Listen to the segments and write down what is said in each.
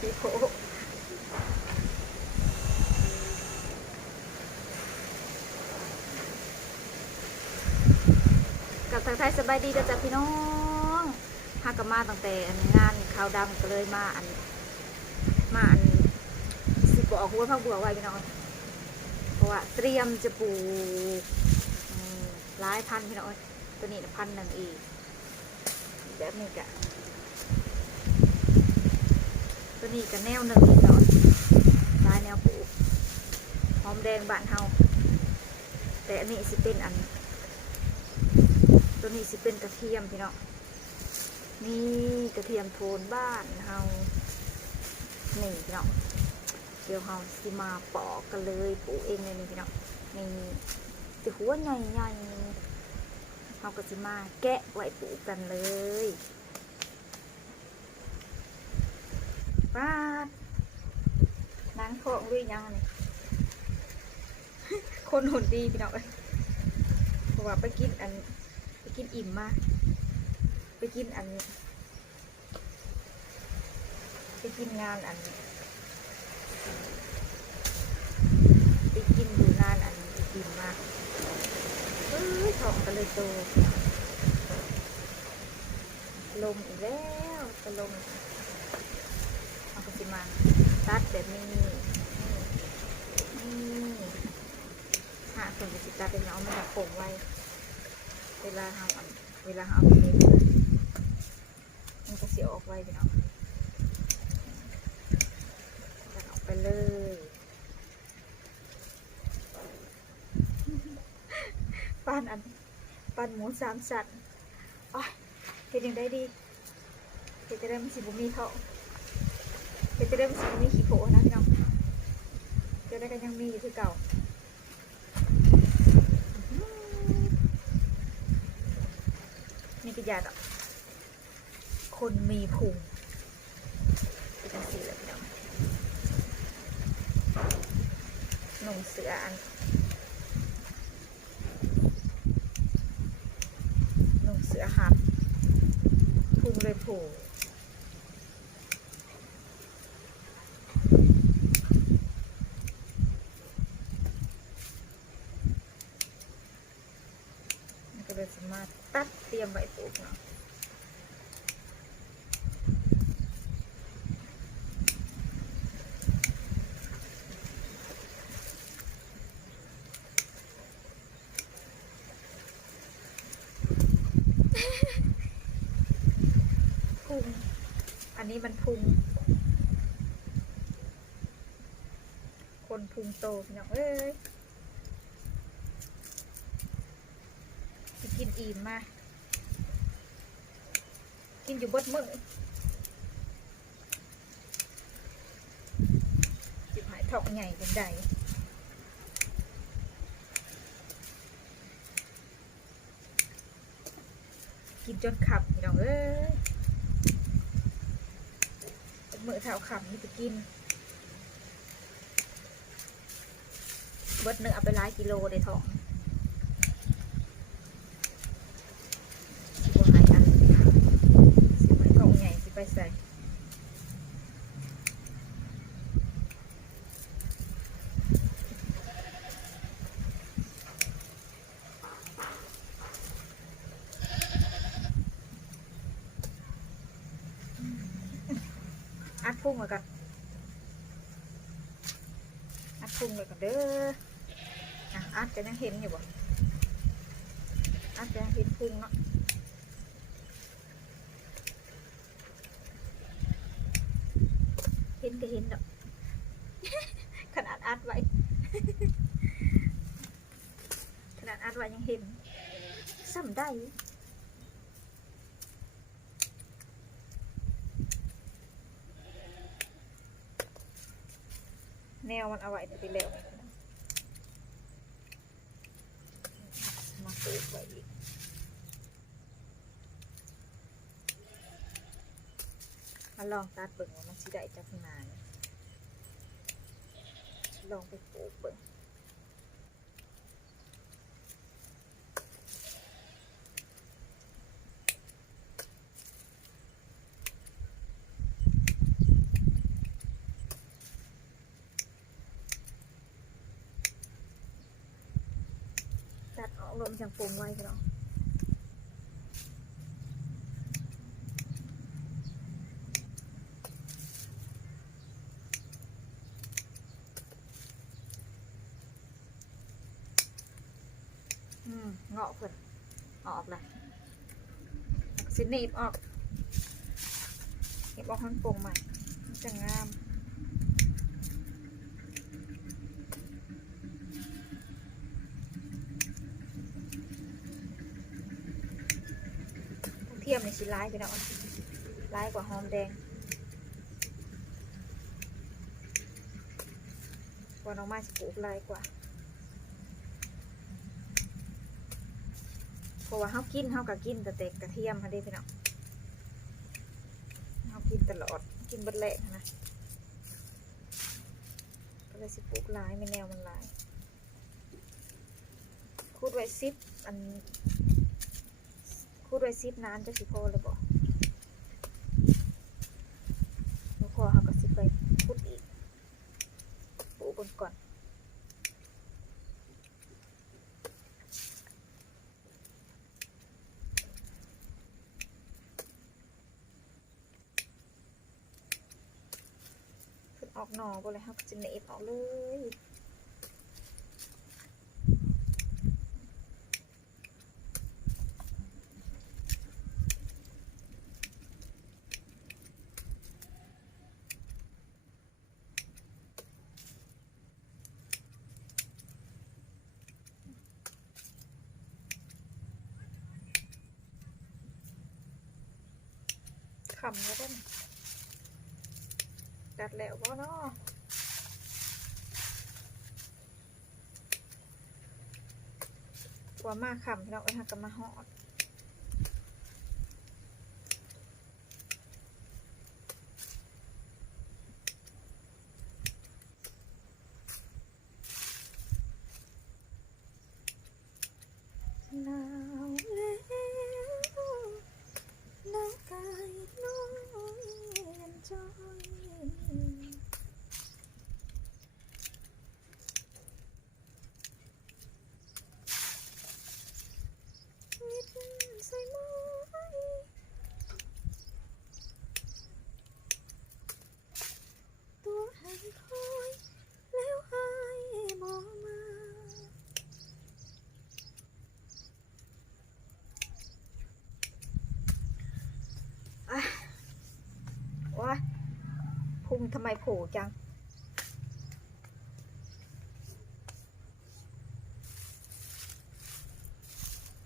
พี่โคกับทางไทยสบายดีเด้อจ้ะพี่น้องพากันมาตั้งแต่งานขาวดำก็เลยมาอันสิบออกหัวพักบัวไว้พี่น้องเพราะว่าเตรียมจะปลูกหลายพันพี่น้องตัวนี้1,000อีกแบบนี้กะตัวนี้กะแนวหนึ่งพี่น้องหลายแนวปลูกหอมแดงบ้านเฮาแต่อันนี้สิเป็นตัวนี้สิเป็นกระเทียมพี่น้องนี่กระเทียมโทนบ้านเฮานี่พี่น้องเดี๋ยวเฮาสิมาปอกกันเลยปลูกเองเลยนี่พี่น้องนี่จะหัวใหญ่ๆเฮาก็สิมาแกะไว้ปลูกกันเลยป้าดล้างท้องด้วยยังนี่คนหุ่นดีพี่น้องเพราะว่าไปกินอิ่มมากไปกินงานไปกินอยู่งานอิ่มมากท้องก็เลยโตลมอีกแล้วจะลมเอาไปสิมาตัดแบบนี้หาส่วนไปสิตัดเป็นน้องมันจะผมไว้เวลาเอาไปเล็บมันจะเสียออกไว้พี่น้องตัดออกไปเลยปั้นหมู3 ชั้นอ๋อเฮ็ดยังได้ดีเฮ็ดจะได้มันสิบุมีเขาเฮ็ดจะได้มันสิบุมีขี้โผล่นะพี่น้องจะได้กันยังมีอยู่คือเก่านี่ก็ยาดอกคนมีพุงเป็นสีแบบนี้หนุ่มเสือหัดพุงเลยโผล่ก็เลยสามารถตัดเตรียมไว้ปลูกเนาะพุงอันนี้มันพุงคนพุงโตพี่น้องเอ้ยจะกินอิ่มมากินอยู่บดมือจิบหายท้องใหญ่เป็นใดกินจนขับพี่น้องเอ้ยมือเท้าขับนี่ไปกินบดเนื้อเอาไปหลายกิโลในท้องสิบหายอันสิหายท้องใหญ่สิไปใส่อัดพุ่งเลยกันเด้ออัดจะยังเห็นอยู่บ่อัดจะยังเห็นพุ่งเนาะเห็นก็เห็นดอกขนาดอัดไว้ยังเห็นซ้ำได้แนวมันเอาไว้ไปแล้วมาปลูกไว้อีกมาลองตัดเบิ่งว่ามันสิได้จากไหนลองไปปลูกเบิ่ง ลมจังปรุงไว้พี่น้องเงาะเพิ่นออกเลยสิหนีบออกหนีบออกให้มันโป่งใหม่มันจะงามเทียมในชิ้นร้ายไปหน่อยร้ายกว่าหอมแดงกว่าน้องไม้สิปลูกร้ายกว่าเพราะว่าเขากินเขาก็กินแต่เต็กกระเทียมค่ะเด้พี่น้องเขากินตลอดกินเบิดแหลกนะก็เลยสิปลูกร้ายไม่แนวมันร้ายคูดไว้10อันคูดไว้10น้ำจะสิพอเลยบ่แล้วพอเขาก็สิไปคูดอีกปลูกก่อนออกหน่อก็เลยครับจะเน็บออกเลยขำแล้วกันกัดแล้วก็เนาะกว่ามากขำเราเอาหักกันมาหอดหนาวแล้วหนาวกายน้อยเย็นจอยใส่ไม้ตัวหันคอยแล้วหายมองมาว้าพุงทำไมโผล่จัง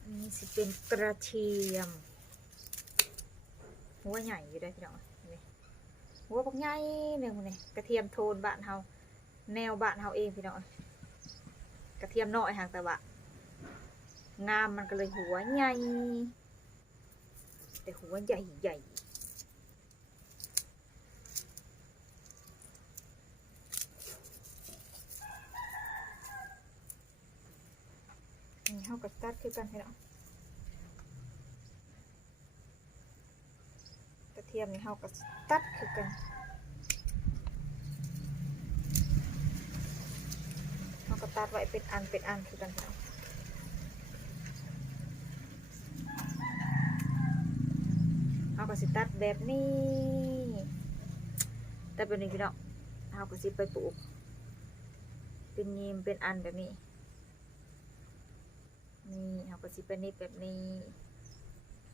อันนี้สิเป็นกระเทียมหัวใหญ่อยู่ได้พี่น้องนี่หัวปักใหญ่หนึ่งนี่กระเทียมโทนบ้านเฮาแนวบ้านเฮาเองพี่น้องกระเทียมน้อยห่างแต่ว่างามมันก็เลยหัวใหญ่แต่หัวใหญ่ใหญ่นี่เฮาก็ตัดคือกันพี่น้องกระเทียมนี่เฮาก็ตัดคือกันเฮาก็ตัดไว้เป็นอันคือกันพี่น้องเฮาก็สิตัดแบบนี้แต่เป็นนี้พี่น้องเฮาก็สิไปปลูกเป็นยีมเป็นอันแบบนี้นี่เฮาก็สิเป็นนิดแบบนี้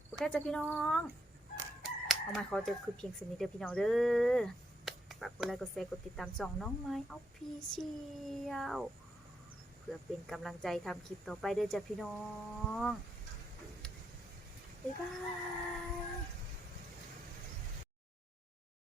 โอเคจ้ะพี่น้องเอามาขอจบคือเพียงสนิทเด้อพี่น้องเด้อฝากกดไลค์กดแชร์กดติดตามช่องน้องไม้ออฟฟิเชียลเพื่อเป็นกำลังใจทำคลิปต่อไปเด้อจ้ะพี่น้องบ๊ายบาย